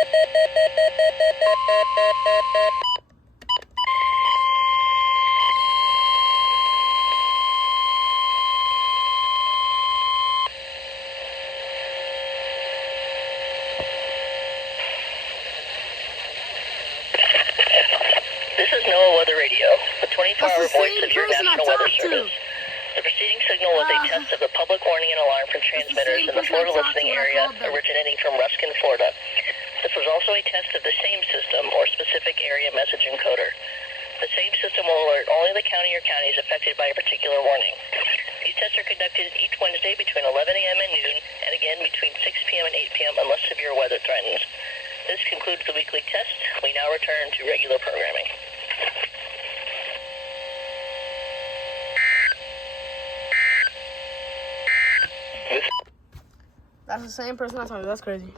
This is NOAA Weather Radio, the 24-hour voice of your National Weather Service. The preceding signal was a test of the public warning and alarm from transmitters in the Florida listening area originating from Ruskin, Florida. This was also a test of the SAME system, or Specific Area Message Encoder. The SAME system will alert only the county or counties affected by a particular warning. These tests are conducted each Wednesday between 11 a.m. and noon, and again between 6 p.m. and 8 p.m. unless severe weather threatens. This concludes the weekly test. We now return to regular programming. That's the same person I told you. That's crazy.